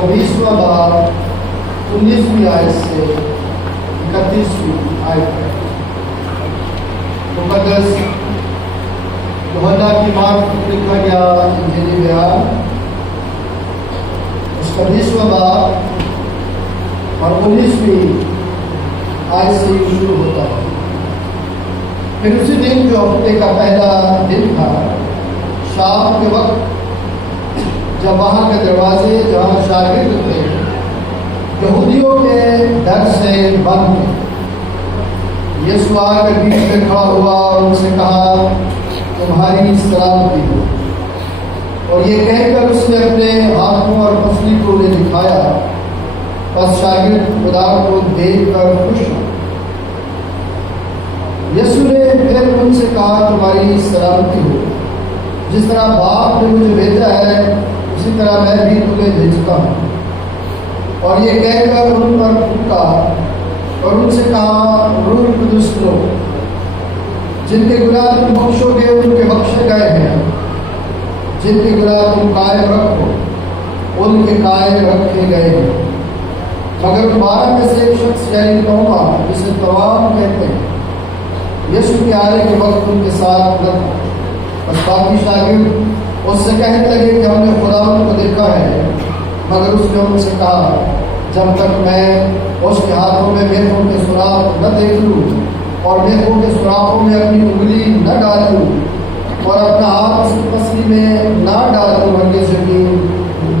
24واں باب 19ویں آیت سے 31ویں آیت تک مقدس یوحنا کی معرفت لکھا گیا انجیل بیان اس کا 20واں باب اور 19ویں آیت سے شروع ہوتا ہے۔ پھر اسی دن جو ہفتے کا پہلا دن تھا، شام کے وقت، جب وہاں کے دروازے جہاں شاگرد تھے یہودیوں کے ڈر سے بند تھے، یسوع آ کر بیچ میں کھڑا ہوا اور ان سے کہا، تمہاری سلامتی ہو۔ اور یہ کہہ کر اس نے اپنے ہاتھوں اور پسلی کو انہیں دکھایا۔ پس شاگرد خدا کو دیکھ کر خوش ہو۔ یسوع نے پھر ان سے کہا، تمہاری سلامتی ہو۔ جس طرح باپ نے مجھے بھیجا ہے اسی طرح میں بھی تمہیں بھیجتا ہوں۔ اور یہ کہہ کر ان پر پھونکا اور ان سے کہا، روح القدس لو۔ جن کے گناہ تم بخشو گے ان کے بخشے گئے ہیں، جن کے گناہ تم قائم رکھو ان کے قائم رکھے گئے ہیں۔ مگر 12 میں سے ایک شخص یعنی توما، جسے توام کہتے ہیں، یسوع کے آنے کے وقت ان کے ساتھ نہ تھا۔ بس باقی شاگرد اس سے کہنے لگے کہ ہم نے خداوند کو دیکھا ہے۔ مگر اس نے ان سے کہا، جب تک میں اس کے ہاتھوں میں میخوں کے سوراخ نہ دیکھ لوں اور میخوں کے سوراخوں میں اپنی انگلی نہ ڈالوں اور اپنا ہاتھ اس کی پسلی میں نہ ڈالوں، ہرگز یقین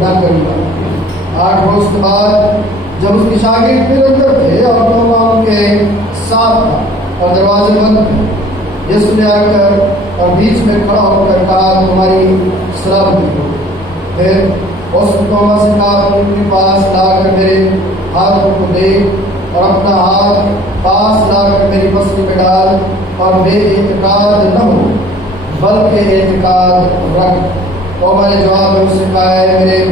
نہ کروں گا۔ 8 روز کے بعد جب اس کے شاگرد پھر اندر تھے اور توما ان کے ساتھ تھا اور دروازے بند تھے، یسوع نے آ کر اور بیچ میں کھڑا ہو کر کہا، تمہاری سلامتی ہو۔ پھر اس نے توما سے کہا، تم ان کے پاس لا کر میرے ہاتھوں کو دیکھ اور اپنا ہاتھ پاس لا کر میری پسلی میں ڈال اور بے اعتقاد نہ ہو بلکہ اعتقاد رکھ۔ توما نے جواب میں اس سے کہا، ہے میرے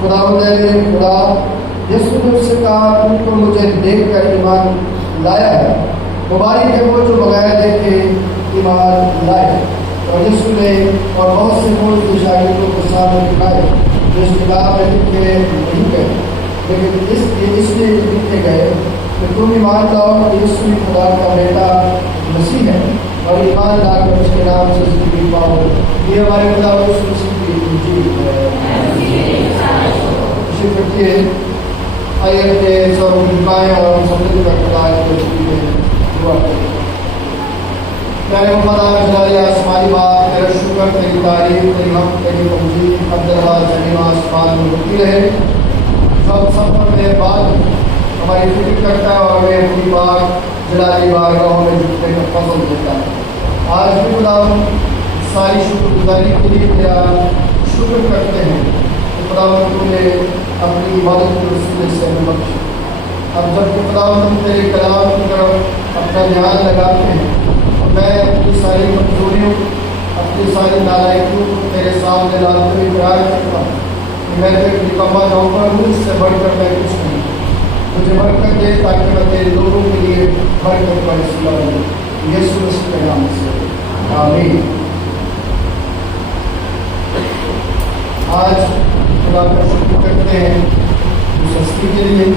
خداوند، ہے میرے خدا۔ یسوع نے اس سے کہا، تم تو مجھے دیکھ کر ایمان لایا ہے، مبارک ہے وہ جو بغیر دیکھے ایمان لائے۔ اور یسوع نے اور بہت سے موجود شاگردوں کے سامنے دکھائے جو اس کتاب میں لکھے نہیں گئے، لیکن اس لیے لکھے گئے کہ تم ایمان لاؤ کہ یسوع خدا کا بیٹا مسیح ہے، اور ایمان لا کر اس کے نام سے زندگی پاؤ۔ یہ ہمارے خدا یسوع مسیح کی انجیل ہے۔ شکر رکھیے، آئیے اپنے سر جھکائیں اور سمجھنے کا خدا کی دعا کریں۔ میرے وفادار جلال آسمانی باپ، تیرا شکر، تیری تعریف، تیری حمد، تیری تمجید اب دربار زمین و آسمان میں ہوتی رہے۔ سب سفر میں بعد ہماری فکر کرتا ہے اور ہمیں اپنی بات جلالی بارگاہوں میں جھکنے کا فضل دیتا ہے۔ آج بھی خدا ساری شکر گزاری کے لیے تیرا شکر کرتے ہیں کہ خدا تو نے اپنی عبادت کے وسیلے سے ہمیں بخشا۔ اب جب خدا ہم تیرے کلام کی طرف اپنا دھیان لگاتے ہیں، میں اپنی ساری کمزوریوں، اپنی ساری نالائکیوں کو تیرے سامنے لاتے ہوئے اقرار کرتا ہوں کہ میں تیرے نکما نوکر ہوں، اس سے بڑھ کر میں کچھ نہیں۔ مجھے برکت دے تاکہ میں تیرے لوگوں کے لیے برکت کا وسیلہ بنوں۔ یسوع مسیح کے نام سے آمین۔ آج خدا کا شکر کرتے ہیں اس ہستی کے لیے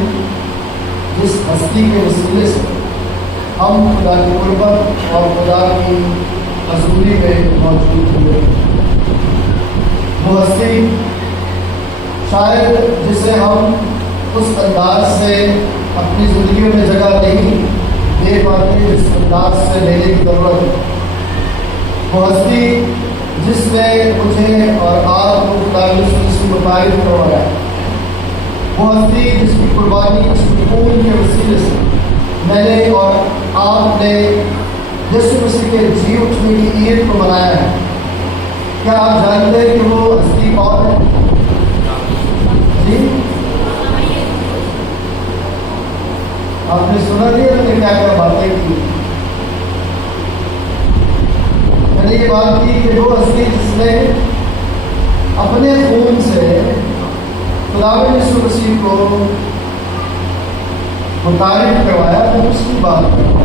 جس ہستی کے وسیلے سے ہم خدا کی قربت اور خدا کی حضوری میں موجود ہوئے۔ وہ ہستی شاید جسے ہم اس انداز سے اپنی زندگیوں میں جگہ نہیں دے پاتے جس انداز سے لینے کی ضرورت ہے۔ وہ ہستی جس نے مجھے اور آپ کو خدا کی متعارف کروایا، وہ ہستی جس کی قربانی، جس کی خون کے وسیلے سے میں نے اور آپ نے یسوع مسیح کے جی اٹھنے کی عید کو منایا ہے۔ کیا آپ جانتے ہیں کہ وہ ہستی کون ہے؟ جی آپ نے سنا نہیں ہے کیا کیا باتیں کی؟ میں نے یہ بات کی کہ وہ ہستی جس نے اپنے خون سے خداوند یسوع مسیح کو متعارف کروایا، تو اس کی بات کروں۔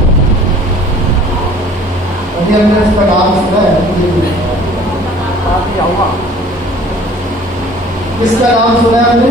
ابھی ہم نے اس کا نام سنا ہے، کس کا نام سنا ہے ہم نے؟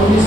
19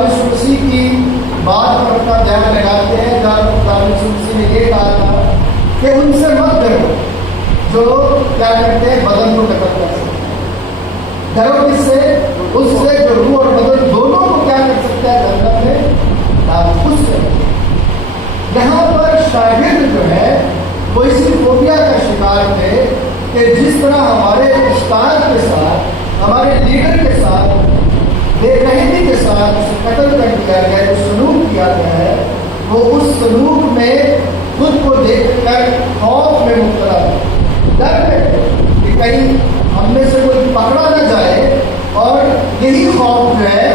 یسوع مسیح کی بات پر اپنا دھیان لگاتے ہیں جب خدا یسوع مسیح نے یہ کہا تھا کہ ان سے مت ڈرو جو کیا کرتے ہیں بدن کو قتل کر سکتے ہیں. ڈرو کس سے؟ اس سے جو روح اور بدن دونوں کو کیا کر سکتا ہے جنت میں داخل اس سے. یہاں پر شاگرد جو ہے وہ اسی فوبیا کا شکار تھے کہ جس طرح ہمارے استاد کے ساتھ ہمارے لیڈر کے ساتھ بے رحمی کے ساتھ اسے قتل کر دیا گیا جو سلوک کیا گیا ہے وہ اس سلوک میں خود کو دیکھ کر خوف میں مبتلا ہے. ڈر میں کہ کہیں ہم میں سے کوئی پکڑا نہ جائے اور یہی خوف جو ہے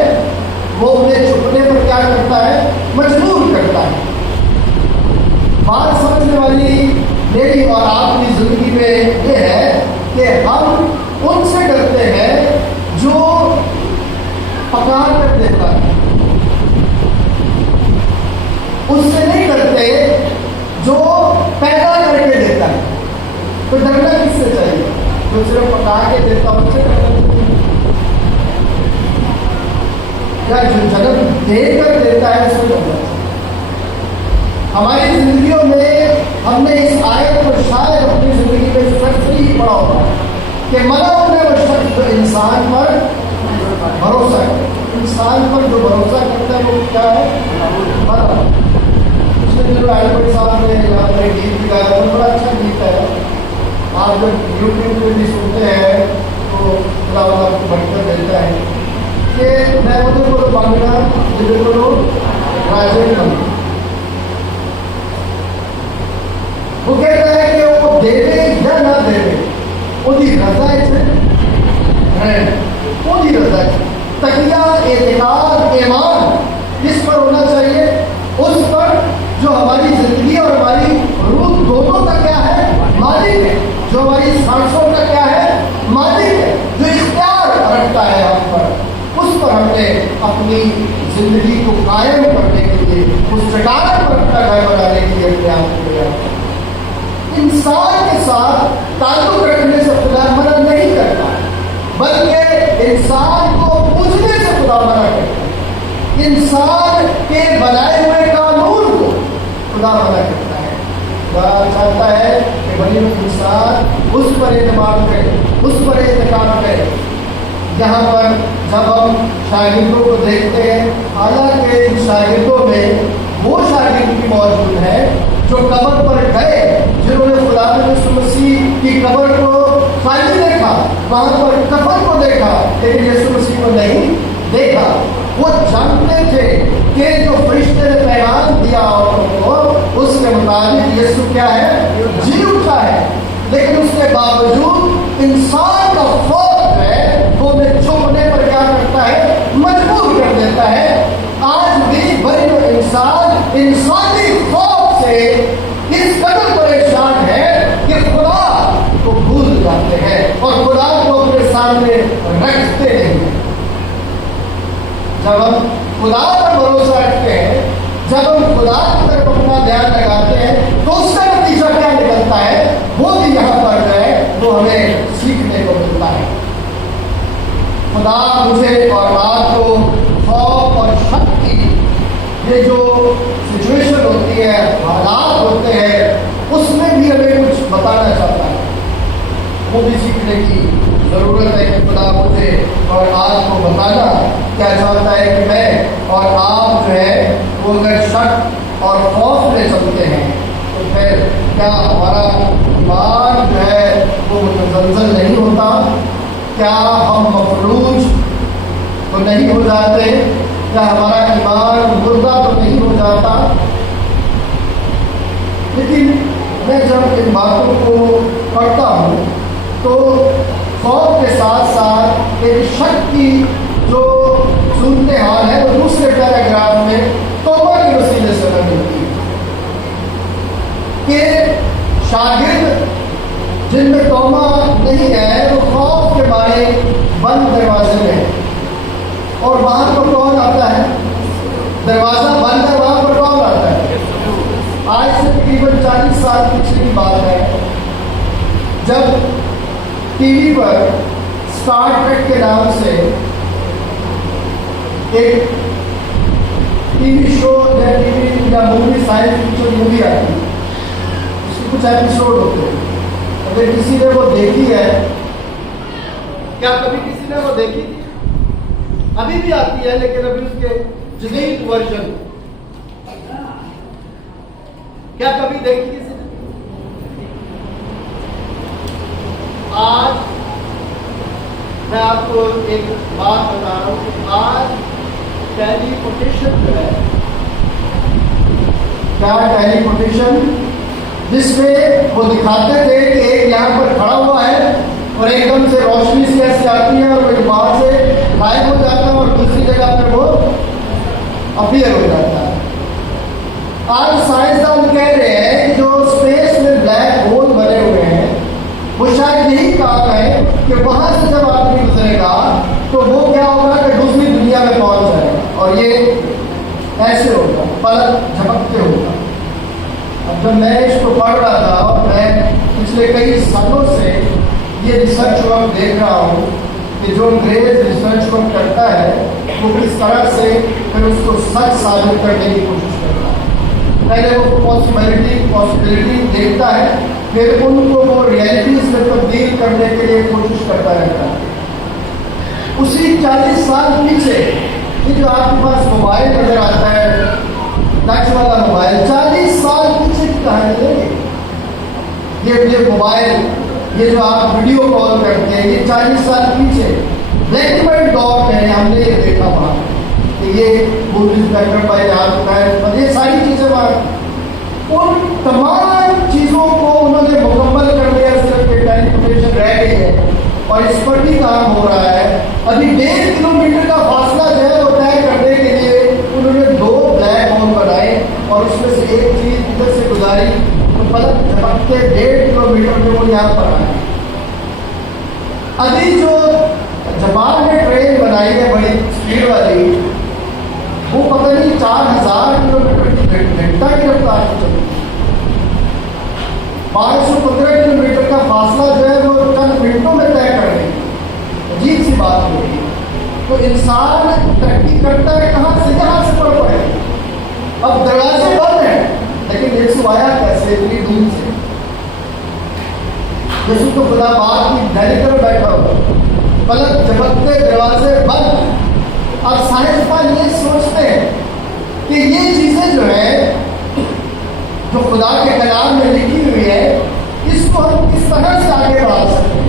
وہ انہیں چھپنے پر کیا کرتا ہے مجبور کرتا ہے. بات سمجھنے والی میری اور آپ کی زندگی میں یہ ہے کہ ہم ان سے ڈرتے ہیں جو پکا کر دیتا ہے, اس سے نہیں ڈرتے جو پیدا کر کے دیتا ہے. تو ڈرنا کس سے چاہیے؟ جو صرف پکا کے دیتا اس سے ڈرنا یا جو جنم دے کر دیتا ہے اس سے ڈرنا. ہماری زندگیوں میں ہم نے اس آیت کو شاید اپنی زندگی میں سخت ہی پڑھا ہوگا کہ ملعون ہے وہ شخص جو انسان پر بھروسہ ہے. انسان پر جو بھروسہ کرتا ہے وہ کیا ہے؟ ملعون. پچھلے دنوں ایلبرٹ صاحب نے یہاں پر ایک گیت بھی گایا, بڑا اچھا گیت ہے. آپ جب یوٹیوب پہ بھی سنتے ہیں تو خدا آپ کو برکت دیتا ہے کہ میں انہیں کو مانگنا جن کو راجے بنوں. وہ کہتا ہے کہ وہ دے دے یا نہ دے دے وہی رضا ہے, وہی رضا ہے. تقیہ اعتقاد ایمان کس پر ہونا چاہیے؟ اس پر جو ہماری زندگی اور ہماری روح دونوں کا کیا ہے مالک ہے, جو ہماری سانسوں کا کیا ہے مالک ہے, جو اختیار رکھتا ہے ہم پر. اس پر ہم نے اپنی زندگی کو قائم کرنے کے لیے اس ٹھکانے پر اپنا گھر بنانے کے لیے اپنے آپ کو کیا. انسان کے ساتھ تعلق رکھنے سے خدا منع نہیں کرتا بلکہ انسان کو پوجنے سے خدا منع کرتا ہے. انسان کے بنائے ہوئے قانون کو خدا منع کرتا ہے. خدا چاہتا ہے کہ بنی انسان اس پر اعتماد کرے, اس پر اعتقاد کرے. یہاں پر جب ہم شاگردوں کو دیکھتے ہیں, حالانکہ ان شاگردوں میں وہ شاگرد بھی موجود ہے جو قبر پر گئے, جنہوں نے خدا یسوع مسیح کی قبر کو خالی دیکھا, وہاں پر کفن کو دیکھا لیکن یسوع مسیح کو نہیں دیکھا. وہ جانتے تھے کہ جو فرشتے نے پیغام دیا کو اس کے مطابق یسوع کیا ہے جی اٹھا ہے, لیکن اس کے باوجود انسان کا خوف ہے وہ انہیں چھپنے پر کیا کرتا ہے مجبور کر دیتا ہے. آج بھی بڑے انسان انسانی خوف سے اس قدر پریشان ہے کہ خدا کو بھول جاتے ہیں اور خدا کو اپنے سامنے رکھتے نہیں. جب ہم خدا پر بھروسہ رکھتے ہیں, جب ہم خدا کی طرف اپنا دھیان لگاتے ہیں تو اس کا نتیجہ کیا نکلتا ہے وہ بھی یہاں پر جو ہے وہ ہمیں سیکھنے کو ملتا ہے. خدا مجھے اور آپ کو خوف اور شک کی یہ جو سچویشن ہوتی ہے, حالات ہوتے ہیں, اس میں بھی ہمیں کچھ بتانا چاہتا ہے. وہ بھی سیکھنے کی ضرورت ہے کہ خدا مجھے اور آپ کو بتانا کیا چاہتا ہے کہ میں اور آپ جو ہے وہ اگر شک اور خوف میں چلتے ہیں تو پھر کیا ہمارا ایمان جو ہے وہ متزلزل نہیں ہوتا؟ کیا ہم مفلوج تو نہیں ہو جاتے؟ کیا ہمارا ایمان مردہ تو نہیں ہو جاتا؟ لیکن میں جب ان باتوں کو پڑھتا ہوں تو خوف کے ساتھ ساتھ ایک شک کی جو صورتحال ہے وہ دوسرے پیراگراف میں توبہ کے وسیلے سے ملتی ہے کہ شاگرد جن میں توبہ نہیں ہے وہ خوف کے مارے بند دروازے میں, اور وہاں پر کون آتا ہے؟ دروازہ بند ہے, وہاں پر کون آتا ہے؟ آج سے تقریباً 40 سال پیچھے کی بات ہے جب ٹی وی پر اسٹار ٹریک کے نام سے ایک ٹی وی شو یا ٹی وی یا مووی سائنس فکشن مووی آتی ہے، اس کے کچھ ایپیسوڈ ہوتے ہیں. اگر کسی نے وہ دیکھی ہے، کیا کبھی کسی نے وہ دیکھی تھی؟ ابھی بھی آتی ہے لیکن ابھی اس کے جدید ورژن. کیا کبھی دیکھی کسی نے؟ آج میں آپ کو ایک بات بتا رہا ہوں کہ آج ٹیلی پوٹیشن جو ہے، کیا ٹیلی پوٹیشن، جس میں وہ دکھاتے تھے کہ ایک یہاں پر کھڑا ہوا ہے اور ایک دم سے روشنی سی ایسی آتی ہے اور وہ باہر سے غائب ہو جاتا ہے اور دوسری جگہ پہ وہ اپیئر ہو جاتا ہے. آج سائنسدان کہہ رہے ہیں کہ جو اسپیس میں بلیک ہول بنے ہوئے ہیں وہ شاید یہی کام ہے کہ وہاں سے جب آدمی گزرے گا تو وہ کیا ہوگا کہ دوسری دنیا میں پہنچ جائے گا اور یہ ایسے ہوگا، پلک جھپکتے ہوگا. اب جب میں اس کو پڑھ رہا تھا اور میں پچھلے کئی سالوں سے یہ ریسرچ ورک دیکھ رہا ہوں کہ جو انگریز ریسرچ ورک کرتا ہے وہ کس طرح سے پھر اس کو سچ ثابت کرنے کی کوشش کرتا ہے. پہلے وہ پاسبلٹی دیکھتا ہے، پھر ان کو وہ ریئلٹیز میں تبدیل کرنے کے لیے کوشش کرتا رہتا ہے. اسی 40 سال پیچھے یہ جو آپ کے پاس موبائل نظر آتا ہے، ٹچ والا موبائل، 40 سال پیچھے کی کہانی ہے. یہ موبائل، یہ جو آپ ویڈیو کال کرتے ہیں، یہ 40 سال پیچھے بلیک اینڈ وائٹ دور میں ہم نے یہ دیکھا وہاں کہ یہ موویز بیکر بائی آپ کا یہ ساری چیزیں وہاں. ان تمام چیزوں کو انہوں نے مکمل کر دیا، صرف ٹیلی پوٹیشن رہ گئی ہے اور اس پر بھی کام ہو رہا ہے. ابھی 1.5 کلومیٹر کا فاصلہ جو ہے وہ طے کرنے کے لیے انہوں نے 2 بلیک ہول بنائے اور اس میں سے ایک چیز ادھر سے گزاری تو پلک جھپکتے 1.5 کلومیٹر میں وہ یہاں پر آئے. ابھی جو جاپان نے ٹرین بنائی ہے بڑی اسپیڈ والی، وہ پتہ نہیں 4000 کلومیٹر کی گھنٹہ کی رفتار سے چلتی ہے. 515 کلومیٹر کا فاصلہ جو ہے وہ چند منٹوں میں طے کر دیں. عجیب سی بات ہوگی. تو انسان ترقی کرتا ہے کہاں سے پڑ پڑے. اب دروازے بند ہیں لیکن یسوع آیا کیسے؟ اتنی دور سے. یسوع تو خدا باپ کی دہلی پر بیٹھا ہوا، پلک جھپکتے دروازے بند. اب سائنسدان یہ سوچتے ہیں کہ یہ چیزیں جو ہے جو خدا کے کلام میں لکھی ہوئی ہے، اس کو ہم کس طرح سے آگے بڑھا سکتے ہیں.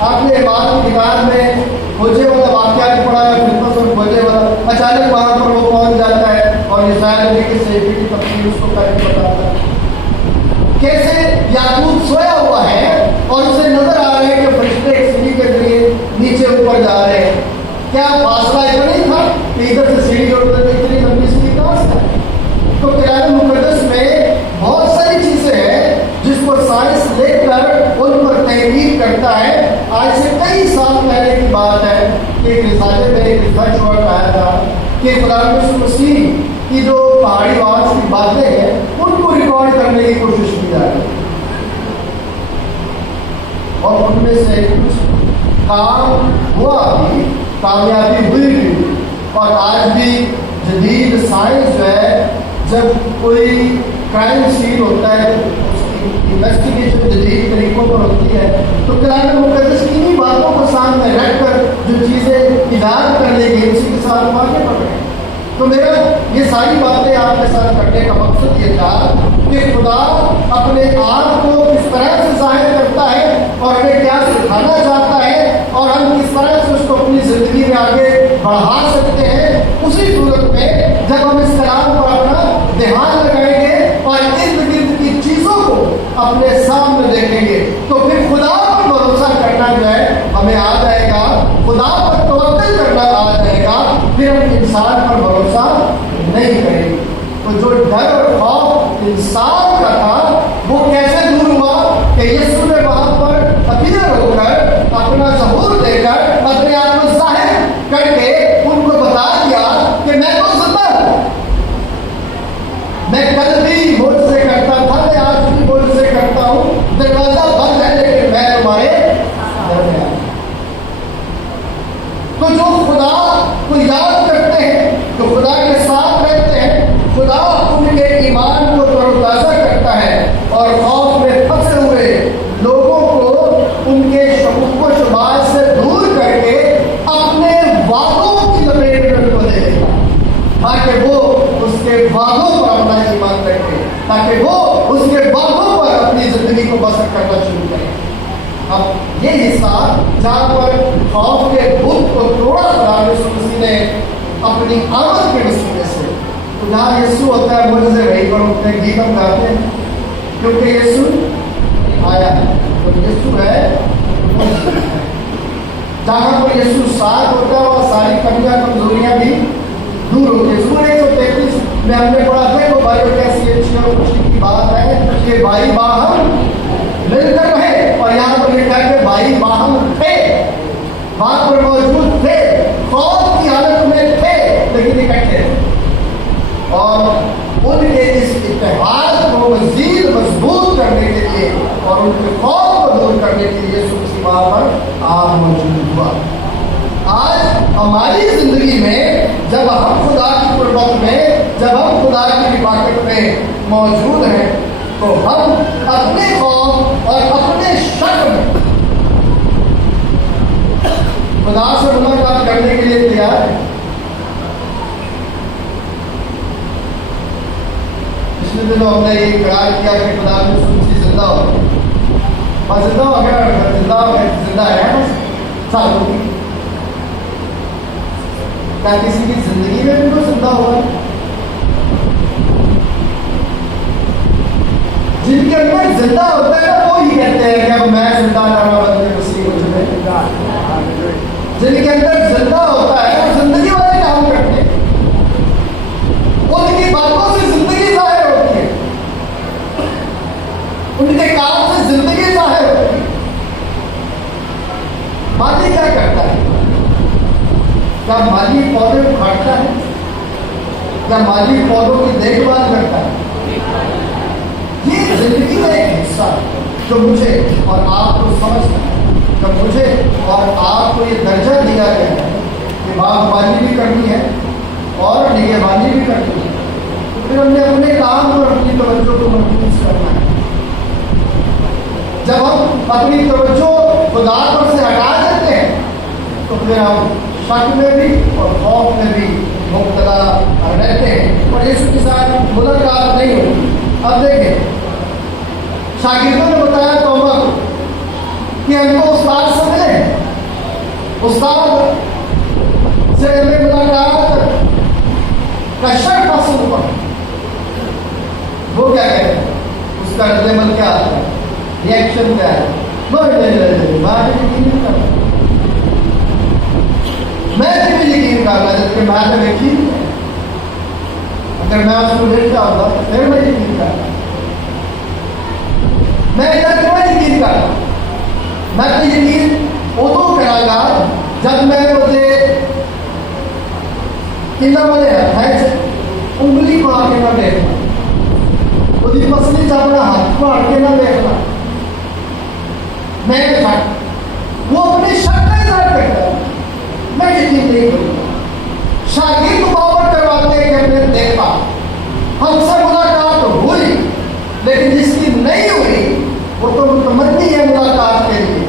آپ نے عبادت کی کتاب میں کھوجے والا واقعہ بھی پڑھا ہے، فلپس اور کھوجے والا. اچانک وہاں پر وہ پہنچ جاتا ہے اور یسایا نبی کے صحیفے کی تفسیر اس کو کر کے بتاتا ہے کیسے یعقوب سویا ہوا ہے اور اسے نظر آ رہے ہیں کہ فرشتے ایک سیڑھی کے ذریعے نیچے اوپر جا رہے ہیں. کیا فاصلہ اتنا ہی تھا کہ ادھر سے سیڑھی اور ادھر اتنی لمبی سیڑھی کہاں سے ہے؟ تو کلام مقدس میں بہت ساری چیزیں ہیں جس کو سائنس لے کر ان پر تحقیق کرتا ہے. آج سے کئی سال پہلے کی بات ہے کہ ایک رسالے میں ایک ریسرچ ورک آیا تھا کہ خدا یسوع مسیح کی جو پہاڑی آواز کی باتیں ہیں ان کو ریکارڈ کرنے کی کوشش کی جا رہی ہے اور ان میں سے کچھ کام ہوا بھی، کامیابی ہوئی بھی. اور آج بھی جدید سائنس جو ہے جب کوئی کرائم سین ہوتا ہے اس کی انویسٹیگیشن جدید طریقوں پر ہوتی ہے تو کلام مقدس کی باتوں کو سامنے رکھ کر جو چیزیں ایجاد کرنے کی اسی کے ساتھ ہم آگے بڑھ رہے ہیں. تو میرا یہ ساری باتیں آپ کے ساتھ کرنے کا مقصد یہ تھا کہ خدا اپنے آپ کو کس طرح سے ظاہر کرتا ہے اور ہمیں کیا سکھانا چاہتا ہے اور ہم کس طرح سے اس کو اپنی زندگی میں آگے بڑھا سکتے ہیں. اسی صورت میں جب ہم اس کلام پر اپنا دھیان لگائیں گے اور ارد گرد کی چیزوں کو اپنے سامنے دیکھیں گے تو پھر خدا پر بھروسہ کرنا جو ہے ہمیں آ جائے گا، خدا پر توکل کرنا آ جائے گا. پھر ہم انسان پر بھروسہ نہیں کریں گے. تو جو ڈر اور خوف انسان کا تھا وہ کیسے دور ہوا کہ یسوع نے وہاں پر اپیئر ہو کر اپنا ظہور دے کر اپنے آپ کو ظاہر کر کے ان کو بتا دیا کہ میں تو زندہ ہوں. میں کل بھی مجھ سے کرتا تھا، میں آج بھی مجھ سے کرتا ہوں. دروازہ بند ہے لیکن میں تمہارے درمیان. تو جو خدا کو یاد کرتے ہیں خدا کے ساتھ رہتے ہیں خدا ان کے ایمان کو تروتازہ کرتا ہے اور خوف میں پھنسے ہوئے لوگوں کو ان کے شکوک و شبہات سے دور کر کے اپنے وعدوں کی لپیٹ میں ان کو دے دے گا تاکہ وہ اس کے وعدوں پر اپنا ایمان رکھے تاکہ وہ اس کے وعدوں پر اپنی زندگی کو بسر کرنا شروع کرے. اب یہ حصہ جہاں پر خوف کے بت کو توڑا خدا یسوع مسیح نے اپنی آمد کے وسیلے سے تو جہاں یسوع ہوتا ہے معجزے وہی پر اٹھتے ہیں گیت ہم گاتے ہیں کیونکہ یسوع آیا ہے تو یسوع ہے جہاں پر یسوع ساتھ ہوتا ہے اور ساری کمیاں کمزوریاں بھی دور ہوتی ہے. سورہ 133 میں ہم نے پڑھا تھا وہ بھائیوں کیسی اچھی اور خوشی کی بات ہے کہ بھائی باہم مل کر رہے اور یہاں پر لکھا ہے کہ بھائی باہم تھے وہاں پر موجود تھے خوف کی حالت میں تھے لیکن اکٹھے اور ان کے اس اتحاد کو مزید مضبوط کرنے کے لیے اور ان کے خوف کو دور کرنے کے لیے یسوع مسیح وہاں پر آپ موجود ہوا. آج ہماری زندگی میں جب ہم خدا کی قربت میں جب ہم خدا کی حفاظت میں موجود ہیں تو ہم اپنے خوف اور اپنے شک میں خدا سے ملاقات کرنے کے لیے تیار ہیں. پچھلے دنوں ہم نے یہ قرار کیا کہ خدا کی سوچی زندہ ہو اور زندہ ہو گیا زندہ ہے ساتھ ہوگی کیا کسی کی زندگی میں بھی تو زندہ ہوا جن کے اندر زندہ ہوتا ہے وہ ہی کہتے ہیں کہ اب میں زندہ رہا بندے مسیح مجھ میں جن کے اندر زندہ ہوتا ہے وہ زندگی والے کام کرتے ہیں ان کی باتوں سے زندگی ظاہر ہوتی ہے ان کے کام سے زندگی ظاہر ہوتی ہے. مالی کیا کرتا ہے کیا مالی پودے اکھاڑتا ہے کیا مالی پودوں کی دیکھ بھال کرتا ہے. یہ زندگی کا ایک حصہ ہے جو مجھے اور آپ کو سمجھنا ہے جب مجھے اور آپ کو یہ درجہ دیا گیا ہے کہ باغبانی بھی کرنی ہے اور نگہبانی بھی کرنی ہے تو پھر ہم نے اپنے کام اور اپنی توجہ کو مرکوز کرنا ہے. جب ہم اپنی توجہ خدا پر سے ہٹا دیتے ہیں تو پھر ہم شک میں بھی اور خوف میں بھی مبتلا رہتے ہیں اور یسوع کے ساتھ ملاقات نہیں ہوتی. اب دیکھیں شاگردوں نے بتایا توبہ کو کہ ہم کو استاد سے ملے استاد سے ہمیں ملاقات کا شک حاصل ہوا. وہ کیا کہتے ہیں اس کا رد عمل کیا آتا ہے ریئیکشن کیا ہے میں بھی یقین کرنا جبکہ میں نے یقین اگر میں اس کو دیکھتا ہوگا تو پھر میں یقین کرتا میں یقین کرتا میں تو یقین ادو کرا گا جب میں مجھے والے ہاتھ سے انگلی کو آ کے نہ دیکھنا وہی مسئلے سے اپنا ہاتھ کو آ کے نہ دیکھنا میں وہ اپنے شک کا اظہار کرتا ہے میں یقین نہیں کروں گا. شاگرد باور کرواتے ہیں کہ ہم نے دیکھا ہم سے ملاقات ہوئی لیکن جس کی نہیں ہوئی وہ تو متمنی ہے ملاقات کے لیے.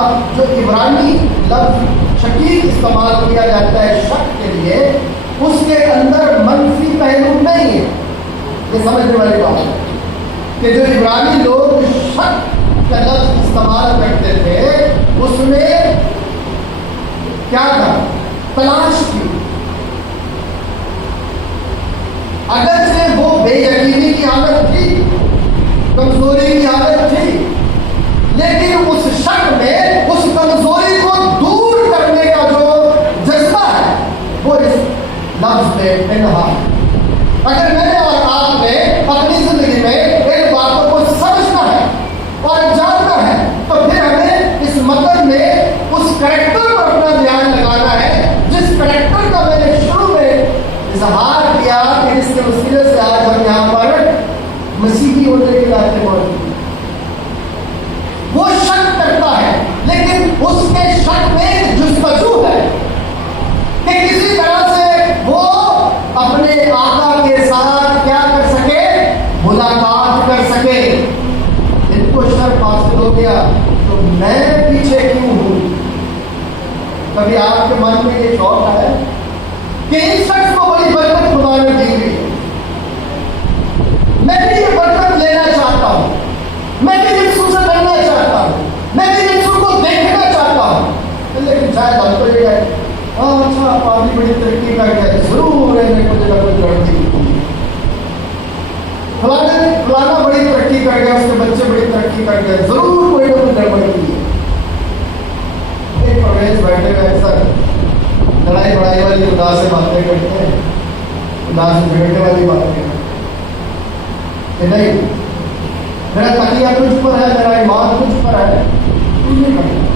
اب جو عبرانی لفظ شکیک استعمال کیا جاتا ہے شک کے لیے اس کے اندر منفی پہلو نہیں ہے. یہ سمجھنے والی بات ہے کہ جو عبرانی لوگ شک کا لفظ استعمال کرتے تھے اس میں کیا تھا تلاش کی اگرچہ وہ بے یقینی کی حالت تھی کمزوری کی حالت تھی لیکن اس شک میں اس کمزوری کو دور کرنے کا جو جذبہ ہے وہ اس لفظ میں نہا. اگر میں نے اور آپ نے اپنی زندگی میں ایک باتوں کو سمجھنا ہے اور جاننا ہے تو پھر ہمیں اس متن میں اس کریکٹر پر اپنا دھیان لگانا ہے جس کریکٹر کا میں نے شروع میں اظہار کیا کہ اس کے وسیلے سے آج ہم یہاں پر مسیحی ہونے کے لاتے موجود ہیں. وہ شک کرتا ہے لیکن اس کے شک میں جستجو ہے کہ کسی طرح سے وہ اپنے آقا کے ساتھ کیا کر سکے؟ ملاقات کر سکے۔ ان کو شک حاصل ہو گیا تو میں پیچھے کیوں ہوں؟ کبھی آپ کے من میں یہ شوق ہے کہ اس شخص کو بڑی برکت خدا نے دی ہوئی ہے، میں بھی یہ برکت لینا چاہتا ہوں، میں بھی یسوع سے ملنا چاہتا ہوں، میں بھی یسوع کو دیکھنا چاہتا ہوں۔ لیکن شاید ہم تو یہ ہے، ہاں اچھا پانی بڑی ترقی کر گیا، ضرور رہنے کو جگہ کوئی لڑکی فلانا بڑی ترقی کر گیا، اس کے بچے بڑی ترقی کر گئے، ضرور کوئی نہ کوئی گڑبڑ کی ہے۔ ایک پرویز بیٹھے ہوئے سر لڑائی بڑائی والی خدا سے باتیں کرتے ہیں، خدا سے جھگڑنے والی باتیں کرتے ہیں کہ نہیں میرا تکیہ تجھ پر ہے، میرا ایمان تجھ پر ہے، تجھے کرنا۔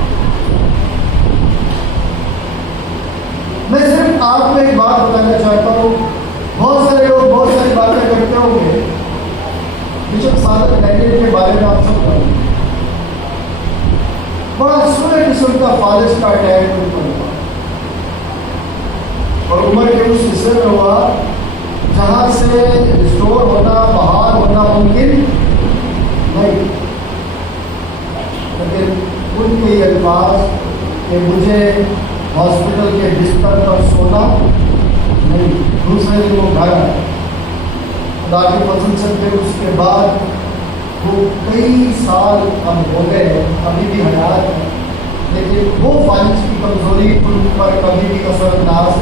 میں صرف آپ کو ایک بات بتانا چاہتا ہوں، بہت سارے لوگ بہت ساری باتیں کرتے ہوں گے، بشپ صادق ڈینیل کے بارے میں آپ سب جانتے ہیں، بڑا سنے قسم کا فالج کا اٹیک ان پر ہوا، اور عمر کے اس حصے میں ہوا جہاں سے ریسٹور ہونا، بحال ہونا ممکن نہیں، لیکن ان کے یہ الفاظ کہ مجھے ہاسپٹل کے بستر پر سونا نہیں، دوسرے دن وہ گھر آئے، خدا کے فضل سے پھر اس کے بعد وہ کئی سال اب ہو گئے، ابھی بھی حیات ہے، لیکن وہ فالج کی کمزوری ان پر کبھی بھی اثر انداز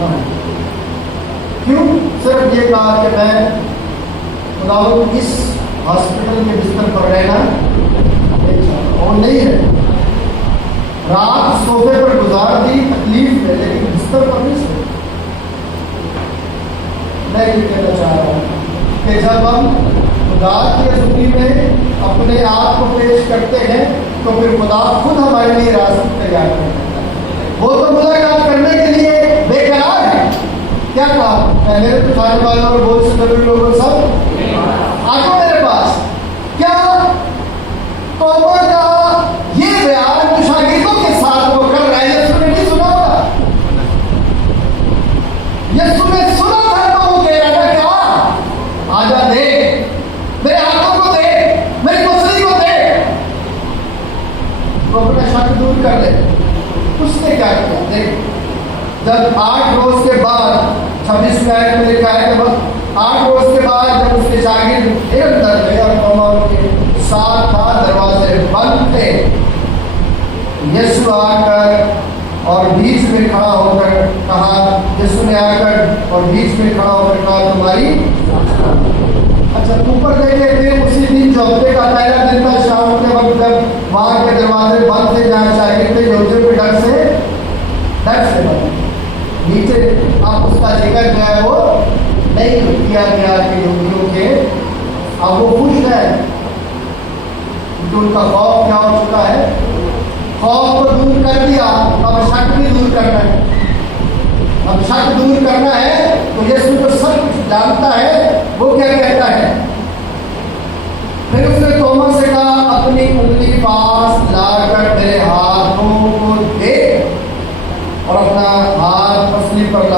نہ ہے۔ کیوں؟ صرف یہ کہا کہ میں خدا اس ہاسپٹل کے بستر پر رہنا نہیں چاہتا، اور نہیں ہے، رات صوفے پر گزار دی تکلیف میں، لیکن بستر پر نہیں سوئے۔ میں یہ کہنا چاہ رہا ہوں کہ جب ہم خدا کی حضوری میں اپنے آپ کو پیش کرتے ہیں تو پھر خدا خود ہمارے لیے راستہ تیار کرتا ہے۔ وہ تو ملاقات کرنے کے لیے بے قرار ہے۔ کیا کہا؟ میں میرے تو کھانے والوں اور بہت سے کبھی لوگوں سب آجو میرے پاس۔ کیا توبہ کا یہ بیان جو شاگردوں کے ساتھ وہ کر رہا ہے، یسوع نے نہیں سنا ہوگا؟ یسوع نے سنا تھا تو وہ کہہ رہا تھا کیا؟ آجا دیکھ، میرے ہاتھوں کو دیکھ، میری پسلی کو دیکھ، تو اپنا شک دور کر لے۔ اس نے کیا کیا؟ دیکھ، جب 8 روز کے بعد 26 میں لکھا ہے کہ 8 روز کے بعد جب اس کے شاگرد پھر اندر گئے اور توما کے ساتھ تھا، دروازے بند تھے، یسوع آ کر اور بیچ میں کھڑا ہو کر کہا، یسوع نے آ کر اور بیچ میں کھڑا ہو کر کہا تمہاری اچھا اوپر دیکھے تھے اسی دن جو ہفتے کا پہلا دن تھا، شام کے وقت جب وہاں کے دروازے بند تھے جہاں شاگرد تھے، یہودیوں کے ڈر سے بند، نیچے آپ اس کا ذکر جو ہے وہ نہیں کیا گیا کہ یہودیوں کے، اب وہ خوش ہے کیونکہ ان کا خوف کیا ہو چکا ہے، خوف کو دور کر دیا، اب شک بھی دور کرنا ہے، اب شک دور کرنا ہے تو یسوع جو سب کچھ جانتا ہے وہ کیا کہتا ہے؟ پھر اس نے توما سے کہا اپنی انگلی پاس لا کر میرے ہاتھوں کو دیکھ اور اپنا ہاتھ پسلی پر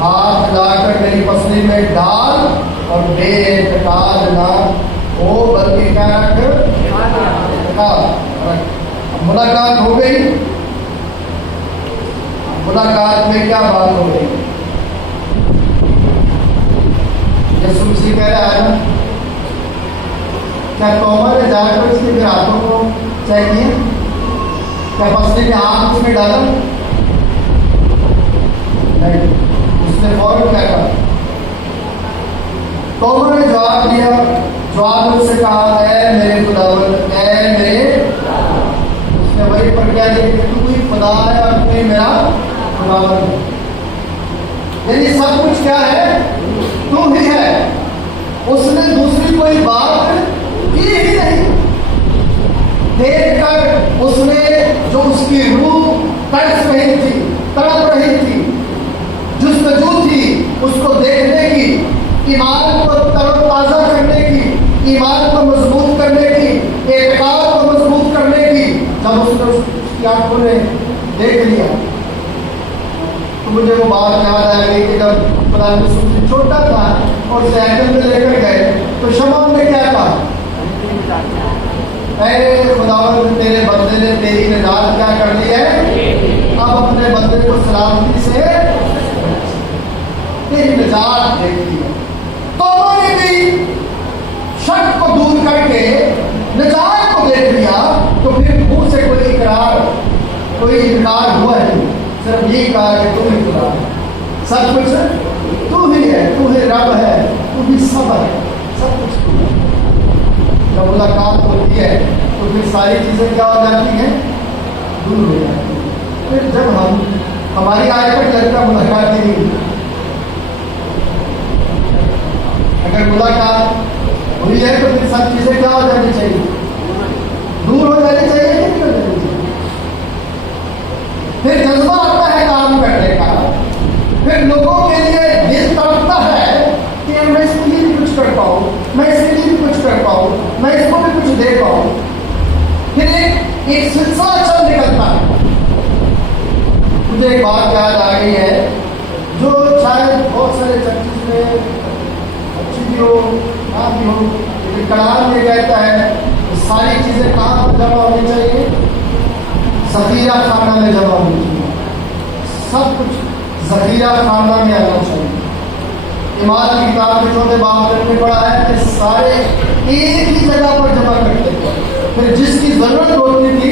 ہاتھ لا کر میری پسلی میں ڈال اور بے اعتقاد نہ ہو بلکہ کیا رکھ، ملاقات ہو گئی۔ ملاقات میں کیا بات ہو گئی؟ یسوع مسیح کہہ رہا ہے کیا توما نے جا کر اس کے ہاتھوں کو چیک کیا؟ کیا پسلی میں ہاتھ اس میں ڈالا؟ نہیں، اس نے فوراً کیا کہا؟ توما نے جواب دیا، جواب ان سے کہا اے میرے خداوند، اے میرے، اس نے وہی پر کیا دیا کہ تو کوئی خدا ہے اور تو میرا خداوند ہے، یعنی سب کچھ کیا ہے؟ تو ہی ہے۔ اس نے دوسری کوئی بات کی ہی نہیں، دیکھ کر اس نے جو اس کی روح تڑپ رہی تھی، تڑپ رہی تھی، جستجو تھی اس کو دیکھنے کی، ایمان کو تر و تازہ کرنے کی، ایمان کو مضبوط کرنے کی، اعتقاد کو مضبوط کرنے کی، جب اس نے اس کی آنکھوں نے دیکھ لیا تو مجھے وہ بات یاد آ گئی کہ جب خدا یوسف چھوٹا تھا اور سائیکل میں لے کر گئے تو شمعون نے کیا کہا؟ اے خداوند تیرے بندے نے تیری نجات کیا کر لی ہے، اب اپنے بندے کو سلامتی سے تیری نجات دیکھی ہے۔ توبہ نے بھی شک کو دور کر کے نجات کو دیکھ لیا، تو پھر منہ سے کوئی اقرار کوئی انکار ہوا ہے، صرف یہی کہا کہ تو ہی خدا ہے، سب کچھ تو ہی ہے، تو ہی رب ہے، تو ہی صبر ہے، سب کچھ تو ہے۔ جب ملاقات ہوتی ہے تو پھر ساری چیزیں کیا ہو جاتی ہیں؟ دور ہو جاتی ہیں۔ پھر جب ہماری آج تک لگتا ملاقات ہی نہیں، اگر ملاقات ہوئی ہے تو پھر سب چیزیں کیا ہو جانی چاہیے؟ دور ہو جانی چاہیے کہ نہیں ہو جانی چاہیے؟ پھر جذبہ آتا ہے کام کرنے کا، پھر لوگوں کے لیے دل تڑپتا ہے کہ میں اس کے لیے بھی کچھ کر پاؤں، میں اس کے لیے بھی کچھ کر پاؤں، میں اس کو بھی کچھ دے پاؤں، پھر ایک سلسلہ چل نکلتا ہے۔ مجھے ایک بات یاد آ گئی ہے جو شاید بہت سارے چرچز میں اچھی بھی ہو نہ بھی ہو، لیکن کلام یہ کہتا ہے ساری چیزیں کہاں پر جمع ہونی چاہیے؟ ذخیرہ خانہ میں جمع ہونی چاہیے، سب کچھ ذخیرہ خانہ میں آنا چاہیے۔ ایمان کی کتاب کے 4 باب میں پڑھا ہے کہ سارے ایک ہی جگہ پر جمع کرتے تھے، پھر جس کی ضرورت ہوتی تھی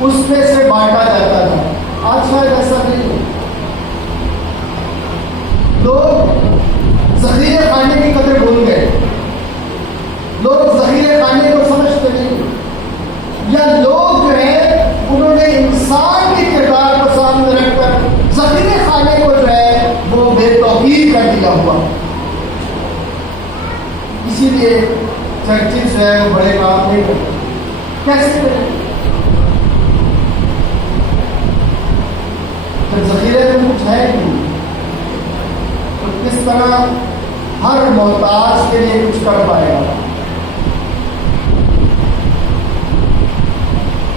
اس میں سے بانٹا جاتا تھا۔ آج شاید ایسا نہیں ہے، لوگ ذخیرے خانے کی قدر بھول گئے، لوگ ذخیرے خانے کو سمجھتے نہیں، یا لوگ جو ہے انہوں نے انسان کے کردار کو سامنے رکھ کر ذخیرے خانے کو جو ہے وہ بے توقیر کر دیا ہوا۔ اسی لیے چرچز جو ہے وہ بڑے کام نہیں کرتے۔ کیسے کریں؟ جب ذخیرے میں کچھ ہے نہیں تو کس طرح ہر محتاج کے لیے کچھ کر پائے گا؟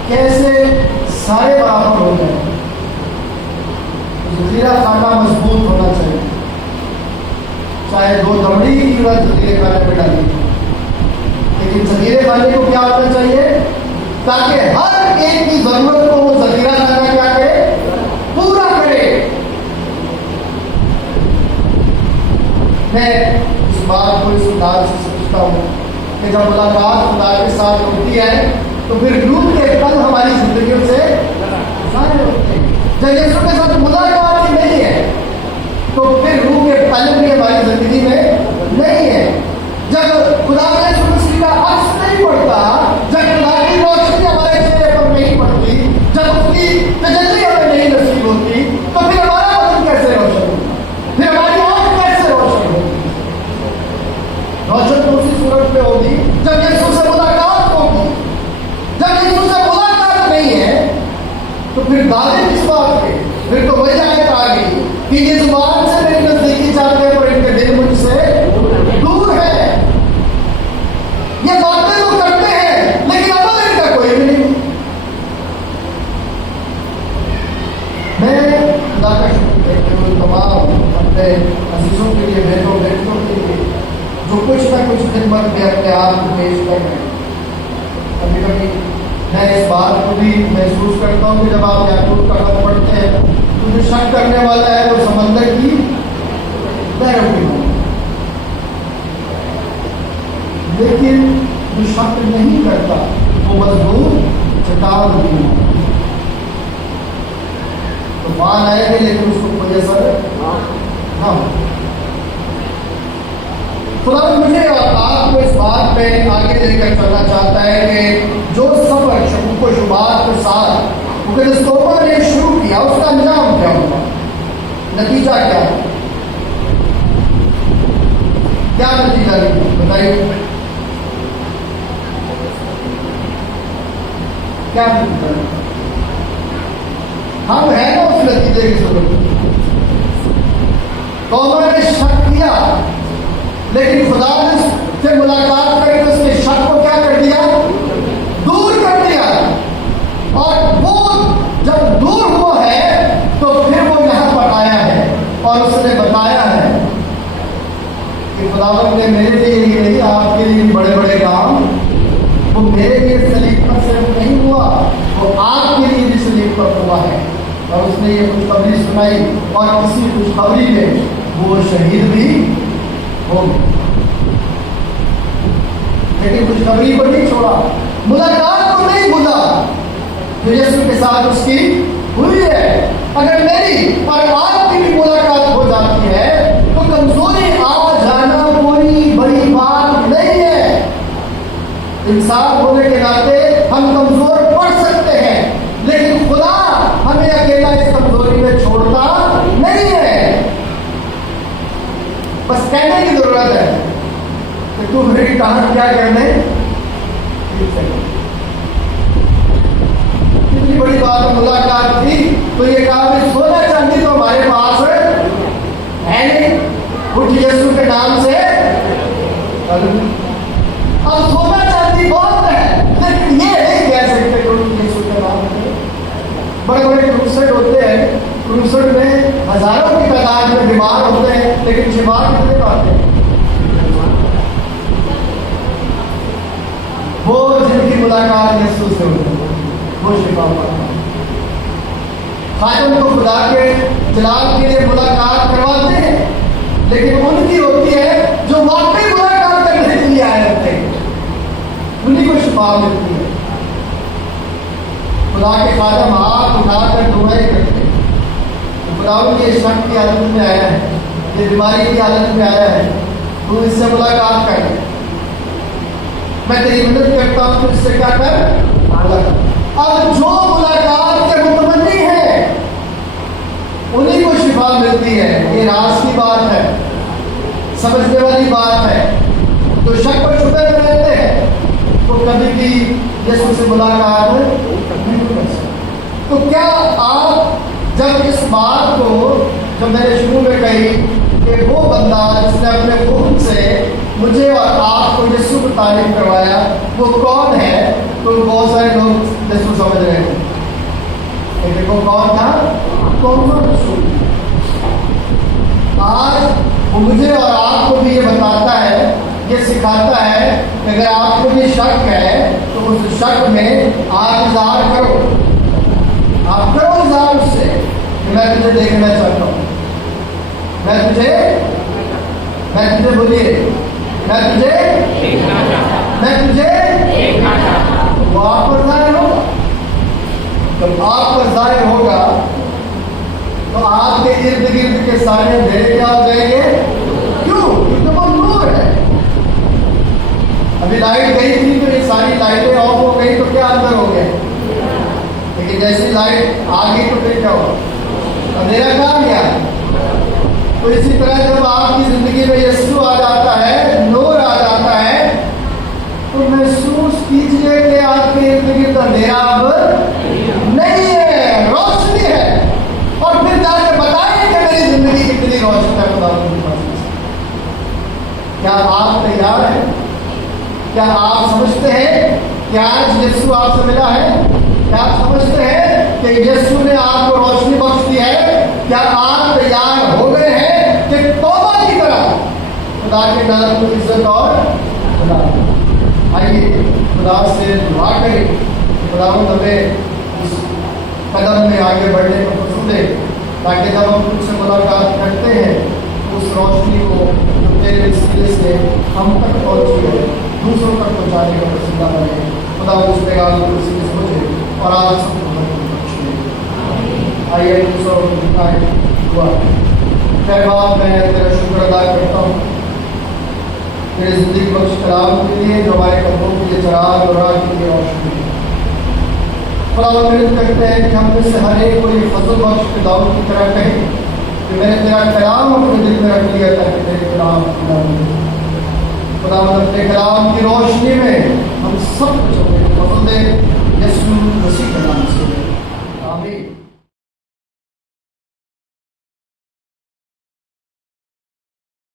کیسے سارے برابر ہو جائیں؟ ذخیرہ خانہ مضبوط ہونا چاہیے، چاہے 2 دمڑی کی بات ذخیرے خانے میں ڈالی، لیکن ذخیرے خانے کو کیا ہونا چاہیے؟ تاکہ ہر ایک کی ضرورت کو وہ ذخیرہ خانہ کیا کرے؟ پورا کرے۔ میں اس بات کو اس انداز سے سمجھتا ہوں کہ جب ملاقات خدا کے ساتھ ہوتی ہے تو پھر روح کے پل ہماری زندگیوں سے ظاہر ہوتے ہیں۔ جب یسوع کے ساتھ ملاقات ہی نہیں ہے تو پھر روح کے پل بھی ہماری زندگی میں نہیں ہے۔ جب خدا کے مسیح کا عکس نہیں پڑتا، جب خدا کی روشنی ہمارے چہرے پر نہیں پڑتی، جب اس کی تجلی ہمیں نہیں نصیب ہوتی، تو پھر ہمارا بدن کیسے روشن ہوگا؟ پھر ہماری آنکھ کیسے روشن ہوگی؟ روشن تو اسی صورت میں ہوگی جب یسوع سے ملاقات ہوگی۔ جب یسوع سے ملاقات نہیں ہے تو پھر دعوے کس بات کے؟ پھر تو وہی آیت آ گئی کہ یہ زبان سے میری نزدیکی چاہتے ہیں اور ان کے دل مجھ سے دور ہے۔ یہ باتیں تو کرتے ہیں لیکن عمل ان کا کوئی بھی نہیں۔ میں خدا کا شکر کرتے ہوئے تمام اپنے عزیزوں کے لیے، بیٹوں بیٹیوں کے لیے جو کچھ نہ کچھ خدمت میں اپنے آپ کو پیش کر رہے ہیں، کبھی کبھی میں اس بات کو بھی محسوس کرتا ہوں کہ جب آپ یعقوب کا خط پڑھتے ہیں تو جو شک کرنے والا ہے وہ سمندر کی لہروں کی ہو، لیکن جو شک نہیں کرتا وہ مضبوط چٹان کی ہو۔ طوفان آئے گے لیکن اس کو کوئی اثر نہ ہو۔ خدا مجھے اور آپ کو اس بات پہ آگے لے کر چلنا چاہتا ہے کہ جو سفر شکوک و شبہات کے ساتھ مقدس نے شروع کیا اس کا انجام کیا ہوا، نتیجہ کیا ہوا، کیا نتیجہ بتائیے؟ کیا نتیجہ؟ ہم ہیں نا اس نتیجے کی ضرورت۔ قوموں نے شک کیا لیکن خدا نے سے ملاقات کر کے اس کے شک کو کیا کر دیا؟ دور کر دیا۔ اور وہ جب دور ہوا ہے تو پھر وہ یہاں پر آیا ہے اور اس نے بتایا ہے کہ خداوند نے میرے لیے ہی نہیں آپ کے لیے بڑے بڑے کام وہ میرے لیے صلیب پر صرف نہیں ہوا، وہ آپ کے لیے بھی صلیب پر ہوا ہے۔ اور اس نے یہ خوشخبری سنائی اور اسی خوشخبری میں وہ شہید بھی ہو گئے، لیکن خوشخبری کو نہیں چھوڑا، ملاقات کو نہیں بھولا جو یسوع کے ساتھ اس کی ہوئی ہے۔ اگر میری اور آپ کی بھی ملاقات ہو جاتی ہے تو کمزوری آ جانا کوئی بڑی بات نہیں ہے۔ انسان ہونے کے ناطے ہم کمزور پڑ سکتے ہیں، لیکن خدا ہمیں اکیلا اس کمزوری میں چھوڑتا نہیں ہے۔ بس کہنے کی ضرورت ہے کہ تو میری کہاں کیا کرنے، اتنی بڑی بات ملاقات تھی تو یہ کہا کہ سونا چاندی تو ہمارے پاس ہے نہیں، اٹھ یسوع کے نام سے۔ اب سونا چاندی بہت ہے، لیکن یہ نہیں کہہ سکتے کہ اٹھ یسوع کے نام سے۔ بڑے بڑے کروسیڈ ہوتے ہیں، کروسیڈ میں ہزاروں کی تعداد میں بیمار ہوتے ہیں، لیکن شفا کتنے پاتے ہیں؟ وہ جن کی ملاقات یسوع سے ہوتی ہے وہ شفا پاتا ہے۔ خادم کو خدا کے جلال کے لیے ملاقات کرواتے ہیں، لیکن ان کی ہوتی ہے جو واقعی ملاقات کرنے کے لیے آئے رہتے ہیں، انہیں کو شفا ملتی ہے۔ خدا کے خادم ہاتھ اٹھا کر دعائیں کرتے ہیں، خدا ان کی شک کی حالت میں آیا ہے، یہ بیماری کی حالت میں آیا ہے، تو اس سے ملاقات کر لیں، میں تیری مدد کرتا ہوں، تو اس سے کیا کر۔ اب جو ملاقات کے متمنی ہیں انہیں کو شفا ملتی ہے۔ یہ راز کی بات ہے، سمجھنے والی بات ہے۔ جو شک و شبہ میں رہتے ہیں وہ کبھی بھی یسوع سے ملاقات نہیں کر سکتے۔ تو کیا آپ جب اس بات کو جو میں نے شروع میں کہی کہ وہ بندہ جس نے اپنے خون سے مجھے اور آپ کو یسوع کو تعریف کروایا وہ کون ہے، تو بہت سارے لوگ یسوع سمجھ رہے ہیں، لیکن وہ کون تھا؟ کون سا رسول؟ آج وہ مجھے اور آپ کو بھی یہ بتاتا ہے، یہ سکھاتا ہے کہ اگر آپ کو بھی شک ہے تو اس شک میں آپ اظہار کرو، آپ کرو اظہار اس سے کہ میں تجھے دیکھنا چاہتا ہوں، میں تجھے بولیے میں تجھے وہ آپ پر ظاہر ہوگا۔ جب آپ پر ظاہر ہوگا تو آپ کے ارد گرد کے سارے اندھیرے کیا ہو جائیں گے؟ کیوں؟ کیونکہ وہ نور ہے۔ ابھی لائٹ گئی تھی تو یہ ساری لائٹیں آف ہو گئی تو کیا اندر ہو گیا، لیکن جیسی لائٹ آ گئی تو پھر کیا ہوا؟ اندھیرا کہاں گیا؟ تو اسی طرح جب آپ کی زندگی میں یسوع آ جاتا ہے، نور آ جاتا ہے، تو محسوس کیجئے کہ آپ کے ارد گرد اندھیرا اب نہیں ہے، روشنی ہے، اور پھر جا کے بتائیں کہ میری زندگی کتنی روشن ہے خدا کی پاس۔ کیا آپ تیار ہیں؟ کیا آپ سمجھتے ہیں کہ آج یسوع آپ سے ملا ہے؟ کیا آپ سمجھتے ہیں کہ یسوع نے آپ کو روشنی بخش دی ہے؟ کیا آپ تیار ہو گئے ہیں کہ توبہ کی طرح خدا کے نام کو عزت اور خدا؟ آئیے خدا سے دعا کریں کہ خدا ہمیں اس قدم میں آگے بڑھنے کو فرصت دے، تاکہ جب ہم تم سے ملاقات کرتے ہیں اس روشنی کو تیرے وسیلے سے ہم تک پہنچے، دوسروں تک پہنچانے کا وسیلہ بنے۔ خدا اس پیغام کو وسیلے سے مجھے اور آج سب کو بخشے۔ آئیے دوسروں کو دکھائیں دعا۔ اے باپ، میں تیرا شکر ادا کرتا ہوں تیرے زندگی بخش کلام کے لیے جو ہمارے قدموں کے لیے چراغ اور راہ کے لیے روشنی ہے۔ خدا محنت کرتے ہیں کہ ہم میں سے ہر ایک کو یہ فضل بخش کے داؤد کی طرح کہیں کہ میں نے تیرا کلام اپنے دل میں رکھ لیا تاکہ تیرے کلام خدا اپنے کلام کی روشنی